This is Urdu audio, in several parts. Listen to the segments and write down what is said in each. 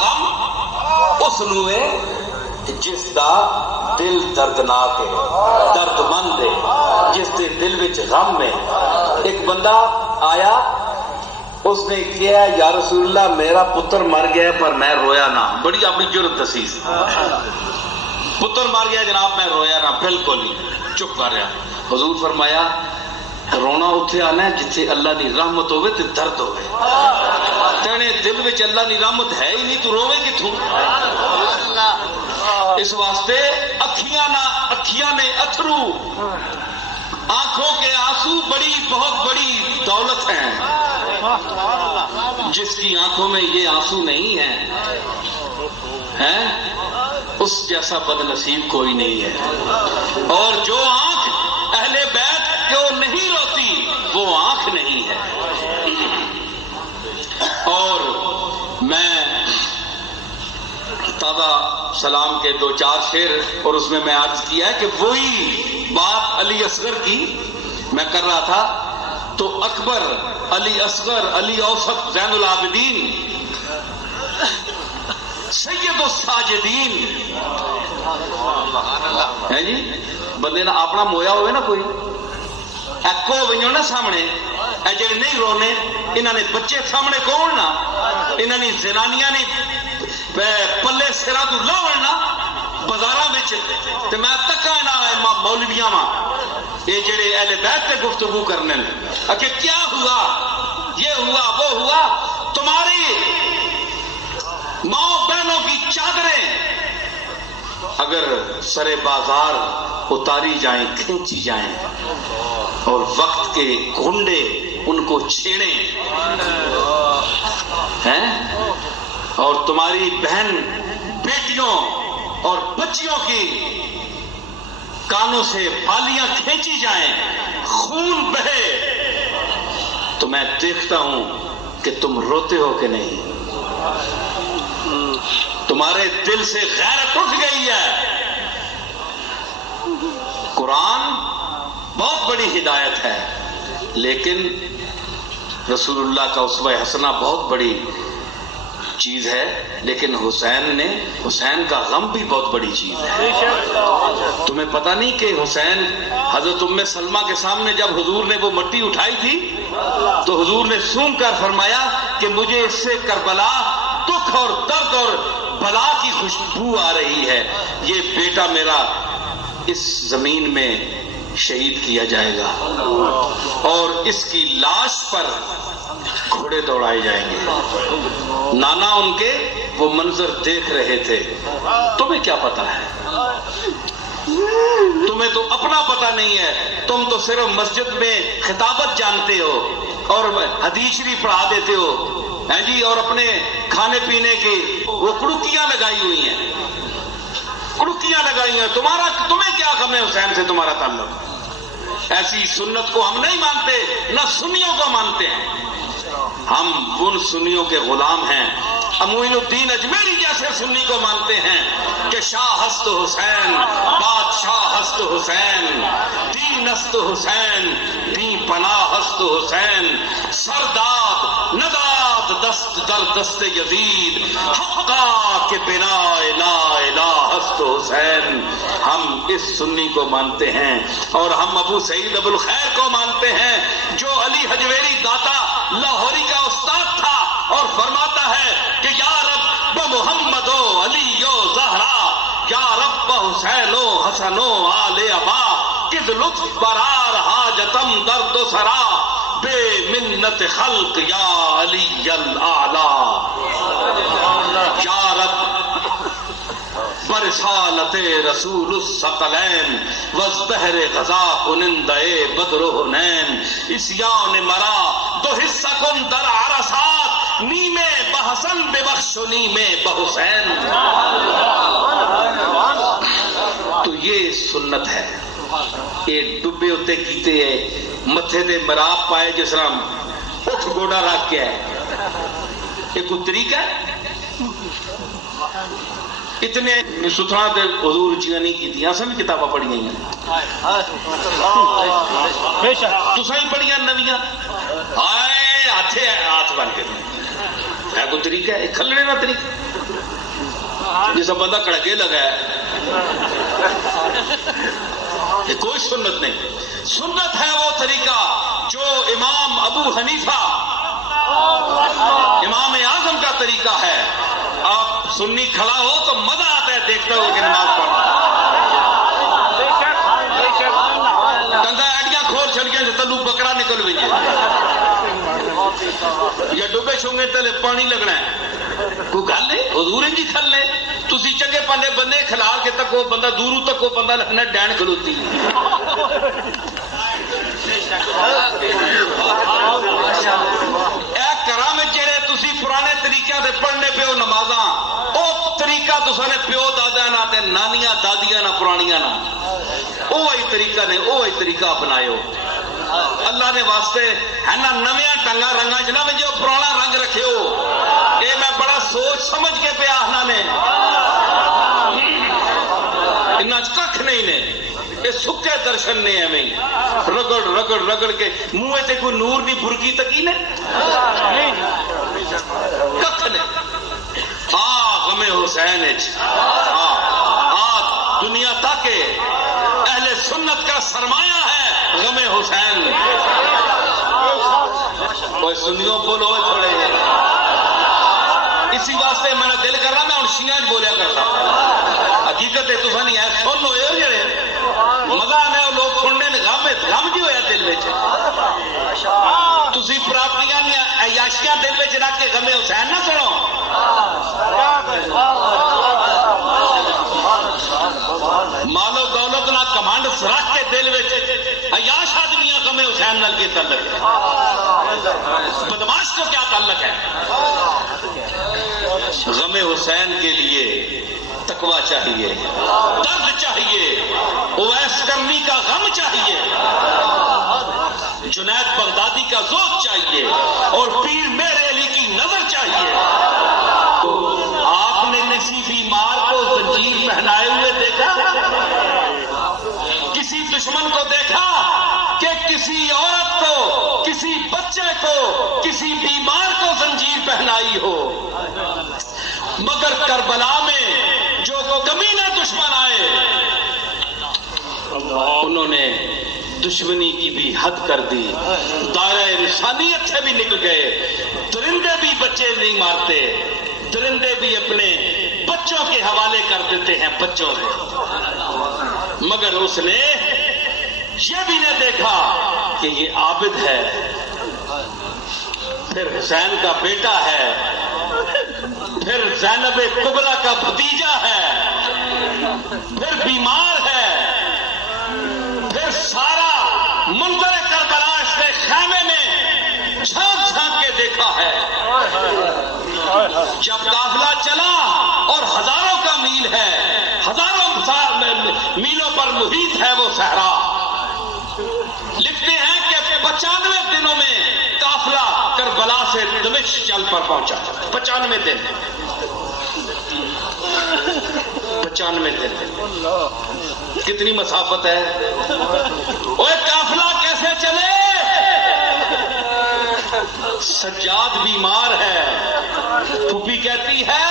غم اس نو ہے جس دا دل دردناک ہے، درد مند ہے، جس دے دل وچ غم ہے۔ ایک بندہ آیا، اس نے کیا یا رسول اللہ میرا پتر مر گیا پر میں رویا نہ، بڑی اپنی جرت دسی، پتر مر گیا جناب میں رویا نہ، بالکل نہیں، چپ کر رہا۔ حضور فرمایا رونا اتنے آنا ہے جتھے اللہ کی رحمت ہوئے تے درد ہوئے، تیرے دل وچ اللہ کی رحمت ہے ہی نہیں تو روے کتھوں؟ اس واسطے اکھیاں نے اتھرو، آنکھوں کے آنسو بڑی بہت بڑی دولت ہیں، جس کی آنکھوں میں یہ آنسو نہیں ہیں اس جیسا بد نصیب کوئی نہیں ہے، اور جو آنکھ اہل بیت کو نہیں روتی وہ آنکھ نہیں ہے۔ اور میں تازہ سلام کے 2-4 شعر اور اس میں عرض کیا ہے کہ وہی بات علی اصغر کی میں کر رہا تھا، تو اکبر، علی اصغر، علی اوسط، زین العابدین، سید الساجدین ہے جی، بندے نہ اپنا مویا ہوئے نا کوئی ایکو ہوئی نا سامنے، اے جڑے نہیں رونے انہوں نے بچے سامنے کون نا، انہوں نے زنانیاں نے پلے سرا تو لاؤن نا بازاراں وچ، تے میں تکا نہ مولویاں وا یہ جڑے اہل بیت پہ گفتگو کرنے کہ کیا ہوا، یہ ہوا وہ ہوا، تمہاری ماں بہنوں کی چادریں اگر سرے بازار اتاری جائیں، کھینچی جائیں اور وقت کے گھنڈے ان کو چھیڑیں ہیں، اور تمہاری بہن بیٹیوں اور بچیوں کی کانوں سے بالیاں کھینچی جائیں، خون بہے، تو میں دیکھتا ہوں کہ تم روتے ہو کہ نہیں، تمہارے دل سے غیرت اٹھ گئی ہے۔ قرآن بہت بڑی ہدایت ہے، لیکن رسول اللہ کا اسوہ حسنہ بہت بڑی چیز ہے، لیکن حسین کا غم بھی بہت بڑی چیز ہے۔ تمہیں پتہ نہیں کہ حسین، حضرت ام سلمہ کے سامنے جب حضور نے وہ مٹی اٹھائی تھی تو حضور نے سونگ کر فرمایا کہ مجھے اس سے کربلا، دکھ اور درد اور بلا کی خوشبو آ رہی ہے، یہ بیٹا میرا اس زمین میں شہید کیا جائے گا اور اس کی لاش پر گھوڑے دوڑائے جائیں گے۔ نانا ان کے وہ منظر دیکھ رہے تھے، تمہیں کیا پتا ہے؟ تمہیں تو اپنا پتہ نہیں ہے، تم تو صرف مسجد میں خطابت جانتے ہو اور حدیث شریف پڑھا دیتے ہو ہیں جی، اور اپنے کھانے پینے کی وہ کڑکیاں لگائی ہوئی ہیں، کڑکیاں لگائی ہیں، تمہیں کیا غم ہے حسین سے تمہارا تعلق؟ ایسی سنت کو ہم نہیں مانتے، نہ سنیوں کو مانتے ہیں، ہم ان سنیوں کے غلام ہیں۔ معین الدین اجمیری جیسے سنی کو مانتے ہیں کہ شاہ ہست حسین، بادشاہ ہست حسین، دین ہست حسین، دین پناہ ہست حسین، سرداد نداد دست در دست یزید، حقا کے بنا لا الہ ہست حسین۔ ہم اس سنی کو مانتے ہیں، اور ہم ابو سعید ابو الخیر کو مانتے ہیں جو علی حجویری داتا لاہوری کا استاد تھا، اور فرماتا ہے کہ یا رب بمحمد و علی و زہرا، یا رب بحسین و حسن و آل ابا، کز لطف برار حاجتم درد و سرا، بے منت خلق یا علی الاعلی، یا رب برسالت رسول الثقلین وازدہر غزا کنندے بدر و حنین، اسیان مرا دو حصہ کن در عرصات، نیمے بحسن ببخش و نیمے بحسین۔ تو یہ سنت ہے، یہ ڈبے ہوتے کیتے ہیں، متھے دے مراب پائے جس طرح اٹھ گوڑا رکھ کے ہے، یہ کوئی طریقہ ہے؟ اتنے ستھرا تے حضور اچیاں نہیں کی، اصل بھی کتاباں پڑھی گئی ہیں، تساں ہی پڑھیاں نویاں، ہائے ہاتھے ہاتھ بن کے ہے کوئی طریقہ ہے کھلنے کا طریقہ جیسا بندہ کڑکے لگا ہے یہ کوئی سنت نہیں سنت ہے وہ طریقہ جو امام ابو حنیفہ امام اعظم کا طریقہ ہے آپ سنی کھڑا ہو تو مزہ آتا ہے دیکھتے ہوئے کہ نماز پڑھنا کنگا ایڈیاں کھول چھڑکیاں سے تلو بکرا نکل ہوئی ہے یا ڈبے شونگے تلے پانی لگنا ہے کوئی گل نہیں حضور جی کھل لے تسی چنگے پانے بندے کھلار کے تک وہ بندہ دوروں تک وہ بندہ لگنا ڈین کھلوتی گھراں میں جڑے تسی پرانے طریقے سے پڑھنے پیو نمازاں او طریقہ تساں نے پیو دادا نہ تے نانیاں دادیاں نہ پرانیاں نہ وہی طریقہ نے وہی طریقہ اپنائیو اللہ نے واسطے ہے نا نویاں ٹنگا رنگاں جنہ میں جو پرانا رنگ رکھے ہو یہ میں بڑا سوچ سمجھ کے پہ آہنا نے انہاں ککھ نہیں نے یہ سکے درشن نے ہمیں رگڑ رگڑ رگڑ کے منہ تے کوئی نور دی برکی تکی نے ککھ نے غم حسین دنیا تک اہل سنت کا سرمایہ ہے غم حسین کوئی سنیوں بولو تھوڑے اسی واسطے میرا دل کر رہا میں ہوں شیعہ بولیا کرتا حقیقت ہے تو نہیں ہے سن ہوئے ہو جڑے مزہ آنے وہ لوگ سننے غم جی ہویا دل میں تسی پراپتیاں عیاشیاں دل میں رکھ کے غم حسین نہ سنو مالو دولت نہ کمانڈ رکھ کے دل میں عیاش آدمیاں غم حسین نال کے تعلق بدماش کو کیا تعلق ہے غم حسین کے لیے تقوی چاہیے درد چاہیے اویس کرنی کا غم چاہیے جنید بغدادی کا ذوق چاہیے اور پیر میرے علی کی نظر چاہیے تو آپ نے کسی بیمار کو زنجیر پہنائے ہوئے دیکھا کسی دشمن کو دیکھا کہ کسی عورت کو کسی بچے کو کسی بیمار کو زنجیر پہنائی ہو مگر کربلا میں جو کمینہ دشمن آئے انہوں نے دشمنی کی بھی حد کر دی دائرہ انسانیت سے بھی نکل گئے درندے بھی بچے نہیں مارتے درندے بھی اپنے بچوں کے حوالے کر دیتے ہیں بچوں سے مگر اس نے یہ بھی نہ دیکھا کہ یہ عابد ہے پھر حسین کا بیٹا ہے پھر زینب کبریٰ کا بھتیجا ہے پھر بیمار ہے پھر سارا منظر کربلا اس نے خیمے میں جھانک جھانک کے دیکھا ہے جب قافلہ چلا اور ہزاروں کا میل ہے ہزاروں میلوں پر محیط ہے وہ صحرا لکھتے ہیں کہ 95 دنوں میں قافلہ کربلا سے دمشق چل پر پہنچا 95 دن 95 دن کتنی مسافت ہے اوے قافلہ کیسے چلے سجاد بیمار ہے پھوپھی کہتی ہے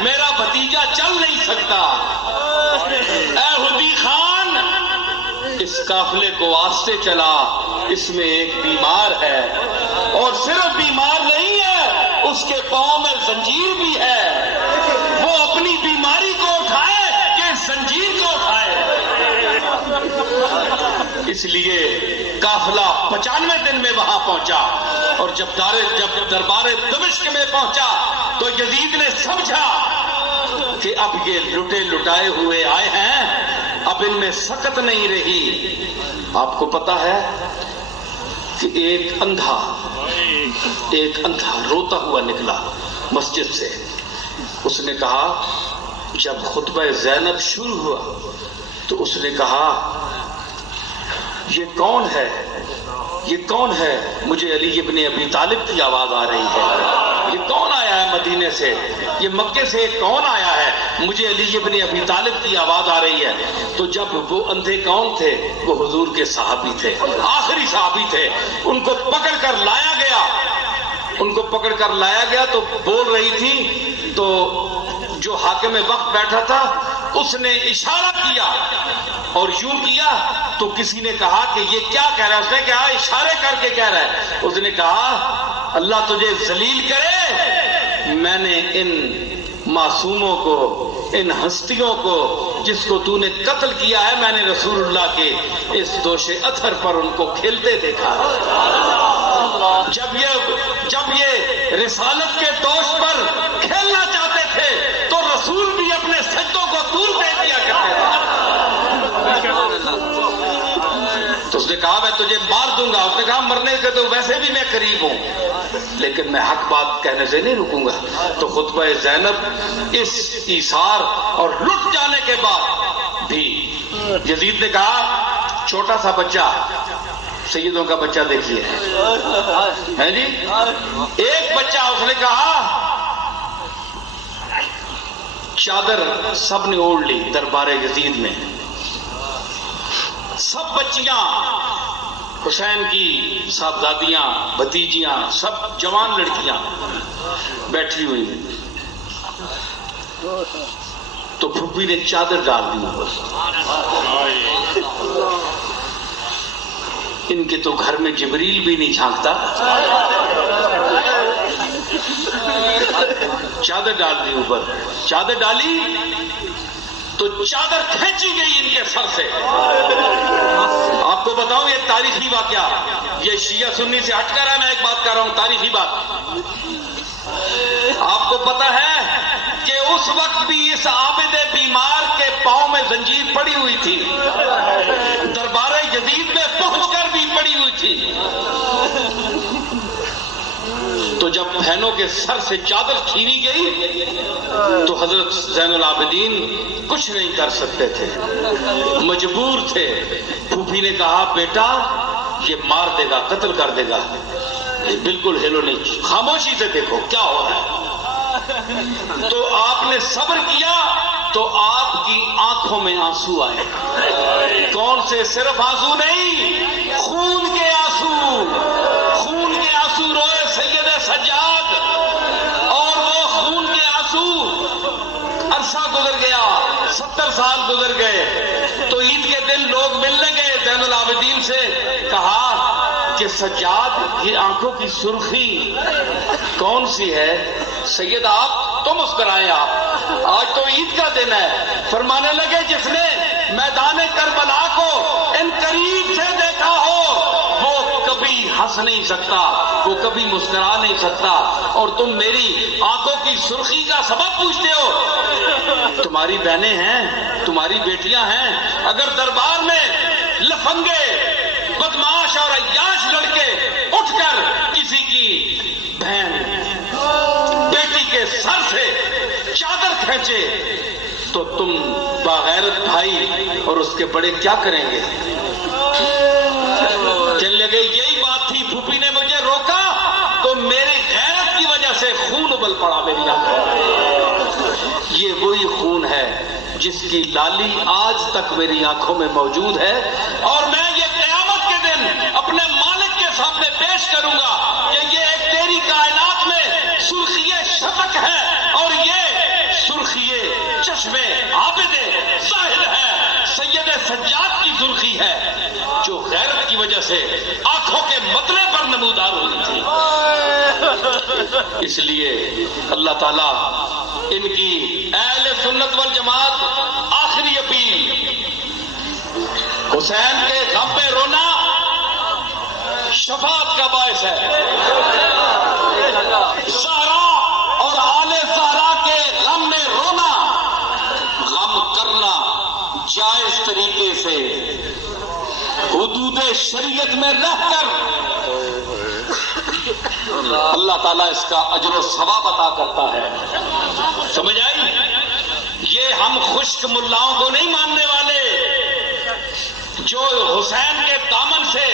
میرا بھتیجا چل نہیں سکتا اے ہدی خان اس قافلے کو واسطے چلا اس میں ایک بیمار ہے اور صرف بیمار نہیں ہے اس کے پاؤں میں زنجیر بھی ہے وہ اپنی بیماری کو اٹھائے کہ زنجیر کو اٹھائے اس لیے قافلہ 95 دن میں وہاں پہنچا اور جب دربار دمشق میں پہنچا تو یزید نے سمجھا کہ اب یہ لٹے لٹائے ہوئے آئے ہیں اب ان میں سکت نہیں رہی آپ کو پتا ہے کہ ایک اندھا روتا ہوا نکلا مسجد سے اس نے کہا جب خطبہ زینب شروع ہوا تو اس نے کہا یہ کون ہے مجھے علی ابن ابی طالب کی آواز آ رہی ہے یہ کون آیا ہے مدینے سے یہ مکے سے کون آیا ہے مجھے علی ابن ابی طالب کی آواز آ رہی ہے تو جب وہ اندھے کون تھے وہ حضور کے صحابی تھے آخری صحابی تھے ان کو پکڑ کر لایا گیا ان کو پکڑ کر لایا گیا تو بول رہی تھی، تو جو حاکم وقت بیٹھا تھا اس نے اشارہ کیا اور یوں کیا، تو کسی نے کہا کہ یہ کیا کہہ رہا ہے؟ اس نے کہا اشارے کر کے کہہ رہا ہے۔ اس نے کہا اللہ تجھے ذلیل کرے، میں نے ان معصوموں کو، ان ہستیوں کو جس کو تو نے قتل کیا ہے، میں نے رسول اللہ کے اس دوش اثر پر ان کو کھیلتے دیکھا۔ جب یہ رسالت کے دوش پر کھیلنا چاہتے تھے تو رسول بھی اپنے سجدوں کو دور دے دیا کرتے تھے۔ تو اس نے کہا میں تجھے مار دوں گا۔ اس نے کہا مرنے کے تو ویسے بھی میں قریب ہوں، لیکن میں حق بات کہنے سے نہیں رکوں گا۔ تو خطبہ زینب اس ایثار اور لٹ جانے کے بعد بھی یزید نے کہا چھوٹا سا بچہ، سیدوں کا بچہ دیکھیے ہے جی، ایک بچہ، اس نے کہا چادر سب نے اوڑھ لی دربار یزید میں، سب بچیاں، حسین کی صاحبزادیاں، بھتیجیاں، سب جوان لڑکیاں بیٹھی ہوئی، تو پھوپھی نے چادر ڈال دی۔ ان کے تو گھر میں جبریل بھی نہیں جھانکتا، چادر ڈال دی اوپر، چادر ڈالی تو چادر کھینچی گئی ان کے سر سے۔ آپ کو بتاؤں یہ تاریخی واقعہ، یہ شیعہ سنی سے ہٹ کر ہے، میں ایک بات کر رہا ہوں تاریخی بات۔ آپ کو پتا ہے کہ اس وقت بھی اس عابد بیمار کے پاؤں میں زنجیر پڑی ہوئی تھی، دربار یزید میں پہنچ کر بھی پڑی ہوئی تھی۔ تو جب بہنوں کے سر سے چادر چھینی گئی تو حضرت زین العابدین کچھ نہیں کر سکتے تھے، مجبور تھے۔ پھوپھی نے کہا بیٹا یہ مار دے گا، قتل کر دے گا، بالکل ہلو نہیں، خاموشی سے دیکھو کیا ہو رہا ہے۔ تو آپ نے صبر کیا تو آپ کی آنکھوں میں آنسو آئے۔ کون سے؟ صرف آنسو نہیں، خون کے آنسو، خون کے آنسو روئے سید سجاد، اور وہ خون کے آنسو، عرصہ گزر گیا، 70 سال گزر گئے، تو عید کے دن لوگ ملنے گئے زین العابدین سے، کہا کہ سجاد یہ آنکھوں کی سرخی کون سی ہے؟ سید آپ تو مسکرائیں، آپ آج تو عید کا دن ہے۔ فرمانے لگے جس نے میدان کربلا کو ان قریب سے دیکھا ہو وہ کبھی ہنس نہیں سکتا، وہ کبھی مسکرا نہیں سکتا، اور تم میری آنکھوں کی سرخی کا سبب پوچھتے ہو؟ تمہاری بہنیں ہیں، تمہاری بیٹیاں ہیں، اگر دربار میں لفنگے بدماش اور عیاش لڑکے اٹھ کر کسی کی بہن بیٹی کے سر سے چادر کھینچے تو تم باغیرت بھائی اور اس کے بڑے کیا کریں گے؟ کہنے لگے یہی بات تھی، پھوپھی نے مجھے روکا تو میری غیرت کی وجہ سے خون ابل پڑا میری آنکھوں۔ یہ وہی خون ہے جس کی لالی آج تک میری آنکھوں میں موجود ہے، اور میں یہ قیامت کے دن اپنے مالک کے سامنے پیش کروں گا کہ یہ ایک تیری کائنات میں سرخی شفق ہے اور یہ سرخی چشم عابد زاہد ہے، سید سجاد کی سرخی ہے جو غیرت کی وجہ سے آنکھوں کے مطلع پر نمودار ہوئی تھی۔ اس لیے اللہ تعالیٰ ان کی اہل سنت والجماعت آخری اپیل، حسین کے غم میں رونا شفاعت کا باعث ہے، زہرا اور آل زہرا کے غم میں رونا، غم کرنا جائز طریقے سے حدود شریعت میں رہ کر اللہ تعالیٰ اس کا اجر و ثواب عطا کرتا ہے۔ سمجھ آئی؟ یہ ہم خشک ملاؤں کو نہیں ماننے والے جو حسین کے دامن سے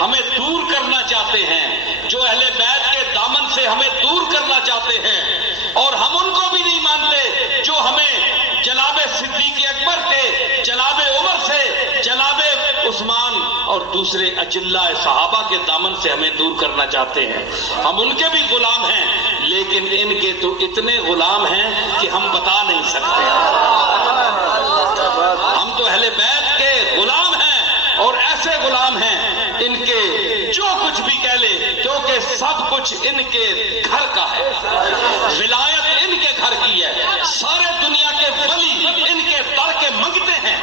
ہمیں دور کرنا چاہتے ہیں، جو اہل بیت کے دامن سے ہمیں دور کرنا چاہتے ہیں، اور ہم ان کو بھی نہیں مانتے جو ہمیں جناب صدیق اکبر کے، جناب عمر سے، جناب عثمان اور دوسرے اجلاء صحابہ کے دامن سے ہمیں دور کرنا چاہتے ہیں. ہم ان کے بھی غلام ہیں لیکن ان کے تو اتنے غلام ہیں کہ ہم بتا نہیں سکتے. ہم تو اہل بیت کے غلام ہیں اور ایسے غلام ہیں ان کے جو کچھ بھی کہہ لے کیونکہ سب کچھ ان کے گھر کا ہے. ولایت ان کے گھر کی ہے. سارے دنیا کے ولی ان کے در کے منگتے ہیں.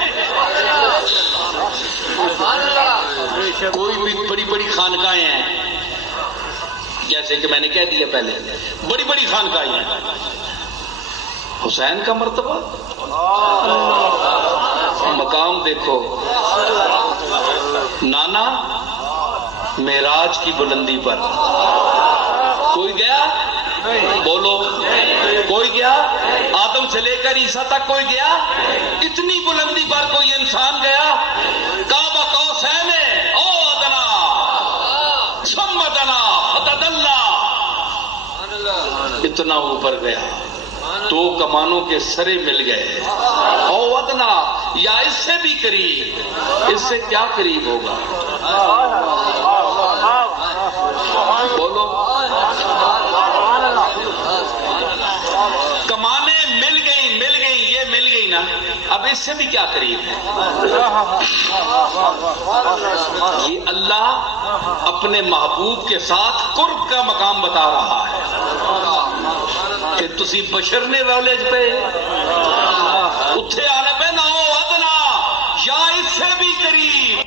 کوئی بھی بڑی بڑی خانقاہیں ہیں جیسے کہ میں نے کہہ دیا پہلے بڑی بڑی خانقاہیں ہیں. حسین کا مرتبہ مقام دیکھو. نانا معراج کی بلندی پر کوئی گیا؟ بولو کوئی گیا؟ آدم سے لے کر عیسیٰ تک کوئی گیا؟ اتنی بلندی پر کوئی انسان گیا؟ کعبہ قوسین او ادنا ثم دنا فتدلی. اتنا اوپر گیا. 2 کمانوں کے سرے مل گئے. او ادنا یا اس سے بھی قریب. اس سے کیا قریب ہوگا؟ بولو. کمانیں مل گئی یہ مل گئی نا. اب اس سے بھی کیا قریب ہے؟ یہ اللہ اپنے محبوب کے ساتھ قرب کا مقام بتا رہا ہے کہ تسی بشر نے رولج پہ اتھے آنے پہ نہ ہو ادنا یا اس سے بھی قریب.